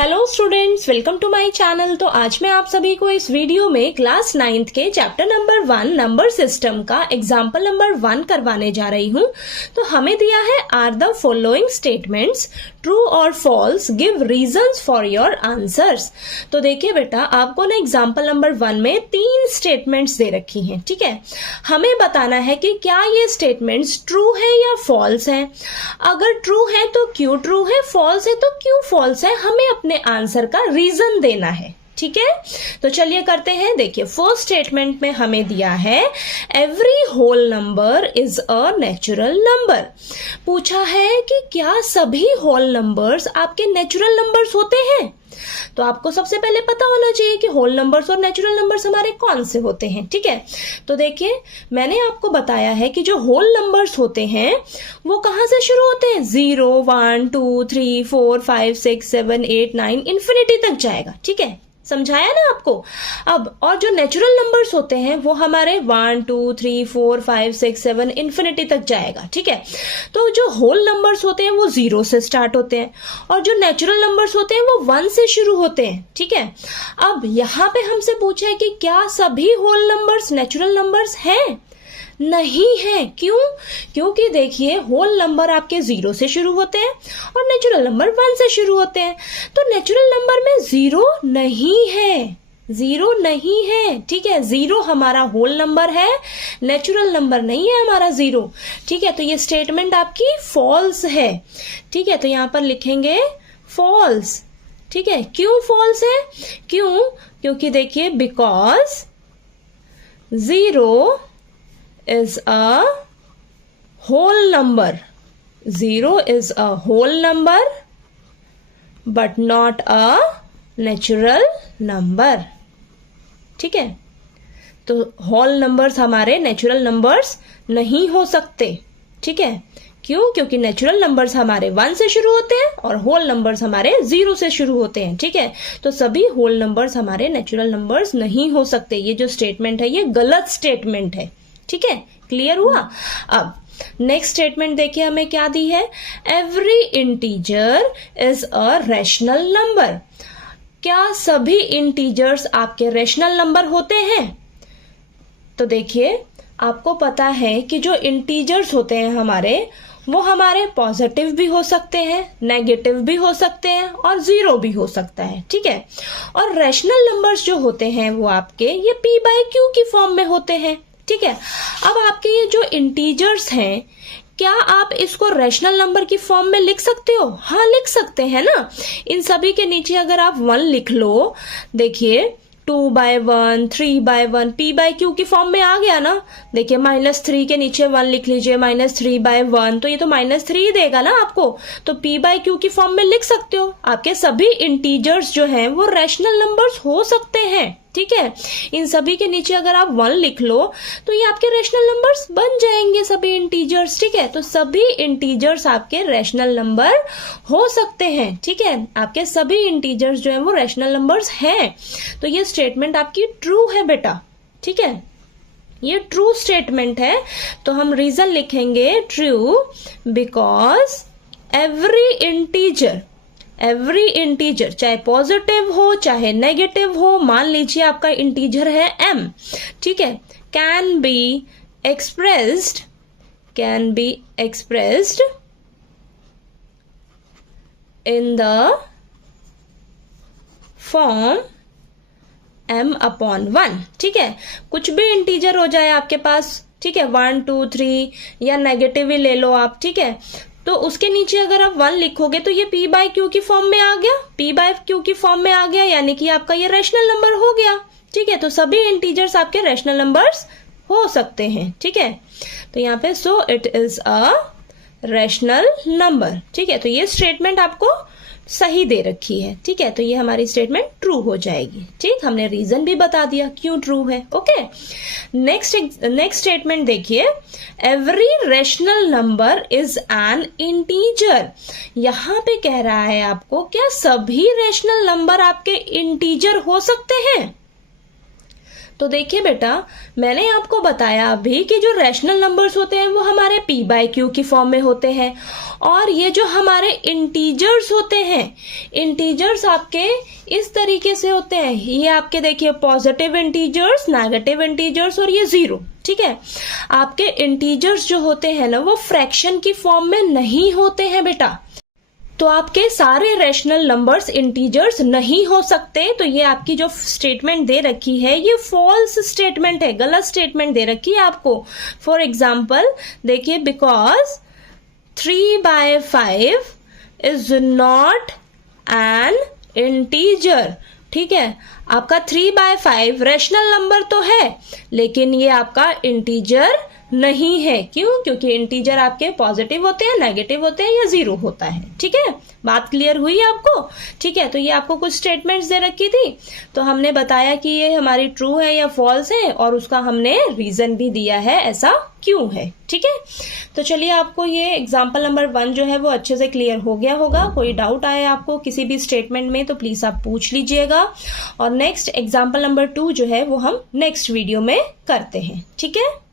Hello students, welcome to my channel. तो आज मैं आप सभी को इस वीडियो में क्लास 9th के चैप्टर नंबर 1 नंबर सिस्टम का एग्जाम्पल नंबर 1 करवाने जा रही हूँ। तो हमें दिया है are the following statements true or false, give reasons for your answers. तो देखिए बेटा, आपको ना एग्जाम्पल नंबर 1 में 3 स्टेटमेंट्स दे रखी हैं। ठीक है, हमें बताना है कि क्या ये स्टेटमेंट्स ट्रू है या फॉल्स है। अगर ट्रू है तो क्यों ट्रू है, फॉल्स है तो क्यों फॉल्स है, हमें अपने आंसर का रीजन देना है। ठीक है, तो चलिए करते हैं। देखिए, फर्स्ट स्टेटमेंट में हमें दिया है every whole number is a natural number. पूछा है कि क्या सभी होल नंबर्स आपके नेचुरल नंबर्स होते हैं। तो आपको सबसे पहले पता होना चाहिए कि होल नंबर्स और नेचुरल नंबर्स हमारे कौन से होते हैं। ठीक है, तो देखिए, मैंने आपको बताया है कि जो होल नंबर्स होते हैं वो कहां से शुरू होते हैं, 0, 1, 2, 3, 4, 5, 6, 7, 8, 9 इन्फिनिटी तक जाएगा। ठीक है, समझाया ना आपको। अब और जो नेचुरल नंबर्स होते हैं वो हमारे 1, 2, 3, 4, 5, 6, 7 इन्फिनिटी तक जाएगा। ठीक है, तो जो होल नंबर्स होते हैं वो 0 से स्टार्ट होते हैं और जो नेचुरल नंबर्स होते हैं वो 1 से शुरू होते हैं। ठीक है, अब यहाँ पे हमसे पूछा है कि क्या सभी होल नंबर्स नेचुरल नंबर्स हैं। नहीं है। क्यों? क्योंकि देखिए, होल नंबर आपके 0 से शुरू होते हैं और नेचुरल नंबर 1 से शुरू होते हैं। तो नेचुरल नंबर में 0 नहीं है, 0 नहीं है। ठीक है, 0 हमारा होल नंबर है, नेचुरल नंबर नहीं है हमारा 0। ठीक है, तो ये स्टेटमेंट आपकी फॉल्स है। ठीक है, तो यहां पर लिखेंगे फॉल्स। ठीक है, क्यों फॉल्स है? क्योंकि देखिए, because 0 is a whole number. 0 is a whole number but not a natural number. ठीक है, तो होल नंबर्स हमारे नेचुरल नंबर्स नहीं हो सकते। ठीक है, क्यों? क्योंकि नेचुरल नंबर्स हमारे 1 से शुरू होते हैं और होल नंबर्स हमारे 0 से शुरू होते हैं। ठीक है, तो सभी होल नंबर्स हमारे नेचुरल नंबर्स नहीं हो सकते। ये जो स्टेटमेंट है ये गलत स्टेटमेंट है। ठीक है, क्लियर हुआ। अब नेक्स्ट स्टेटमेंट देखिए, हमें क्या दी है, every integer is a rational number. क्या सभी इंटीजर्स आपके रैशनल नंबर होते हैं? तो देखिए, आपको पता है कि जो इंटीजर्स होते हैं हमारे, वो हमारे पॉजिटिव भी हो सकते हैं, नेगेटिव भी हो सकते हैं और 0 भी हो सकता है। ठीक है, और रैशनल नंबर्स जो होते हैं वो आपके ये p/q की फॉर्म में होते हैं। ठीक है, अब आपके ये जो इंटीजर्स हैं, क्या आप इसको रैशनल नंबर की फॉर्म में लिख सकते हो? हाँ, लिख सकते हैं ना। इन सभी के नीचे अगर आप 1 लिख लो, देखिए 2/1, 3/1 p/q की फॉर्म में आ गया ना। देखिए, -3 के नीचे 1 लिख लीजिए, -3/1, तो ये तो -3 देगा ना आपको। तो p/q की फॉर्म में लिख सकते हो। आपके सभी इंटीजर्स जो हैं वो रैशनल नंबर्स हो सकते हैं। ठीक है, इन सभी के नीचे अगर आप 1 लिख लो तो ये आपके रैशनल नंबर्स बन जाएंगे, सभी इंटीजर्स। ठीक है, तो सभी इंटीजर्स आपके रैशनल नंबर हो सकते हैं। ठीक है, आपके सभी इंटीजर्स जो हैं वो रैशनल नंबर्स हैं। तो ये स्टेटमेंट आपकी ट्रू है बेटा। ठीक है, ये ट्रू स्टेटमेंट है। तो हम रीजन लिखेंगे ट्रू बिकॉज एवरी इंटीजर चाहे पॉजिटिव हो चाहे नेगेटिव हो, मान लीजिए आपका इंटीजर है m, ठीक है, can be expressed in the form m/1। ठीक है, कुछ भी इंटीजर हो जाए आपके पास, ठीक है, 1, 2, 3 या नेगेटिव ही ले लो आप। ठीक है, तो उसके नीचे अगर आप 1 लिखोगे तो ये p/q की फॉर्म में आ गया, p/q की फॉर्म में आ गया, यानी कि आपका ये रैशनल नंबर हो गया। ठीक है, तो सभी इंटीजर्स आपके रैशनल नंबर्स हो सकते हैं। ठीक है, तो यहाँ पे so it is a rational number. ठीक है, तो ये स्टेटमेंट आपको सही दे रखी है। ठीक है, तो ये हमारी स्टेटमेंट ट्रू हो जाएगी। ठीक, हमने रीजन भी बता दिया क्यों ट्रू है। ओके, नेक्स्ट स्टेटमेंट देखिए, every rational number is an integer. यहां पे कह रहा है आपको, क्या सभी रैशनल नंबर आपके इंटीजर हो सकते हैं? तो देखिए बेटा, मैंने आपको बताया अभी कि जो रैशनल नंबर्स होते हैं वो हमारे p बाय क्यू की फॉर्म में होते हैं, और ये जो हमारे इंटीजर्स होते हैं, इंटीजर्स आपके इस तरीके से होते हैं। ये आपके देखिए पॉजिटिव इंटीजर्स, नेगेटिव इंटीजर्स और ये जीरो। ठीक है, आपके इंटीजर्स जो होते हैं ना वो फ्रैक्शन की फॉर्म में नहीं होते हैं बेटा। तो आपके सारे रैशनल नंबर्स इंटीजर्स नहीं हो सकते। तो ये आपकी जो स्टेटमेंट दे रखी है ये फॉल्स स्टेटमेंट है, गलत स्टेटमेंट दे रखी है आपको। फॉर एग्जाम्पल देखिए, because 3/5 is not an integer. ठीक है, आपका 3/5 रैशनल नंबर तो है, लेकिन ये आपका इंटीजर नहीं है। क्यों? क्योंकि इंटीजर आपके पॉजिटिव होते हैं, नेगेटिव होते हैं या जीरो होता है। ठीक है, बात क्लियर हुई आपको? ठीक है, तो ये आपको कुछ स्टेटमेंट्स दे रखी थी, तो हमने बताया कि ये हमारी ट्रू है या फॉल्स है, और उसका हमने रीजन भी दिया है ऐसा क्यों है। ठीक है, तो चलिए आपको ये एग्जाम्पल नंबर 1 जो है वो अच्छे से क्लियर हो गया होगा। कोई डाउट आए आपको किसी भी स्टेटमेंट में तो प्लीज आप पूछ लीजिएगा, और नेक्स्ट एग्जाम्पल नंबर 2 जो है वो हम नेक्स्ट वीडियो में करते हैं। ठीक है।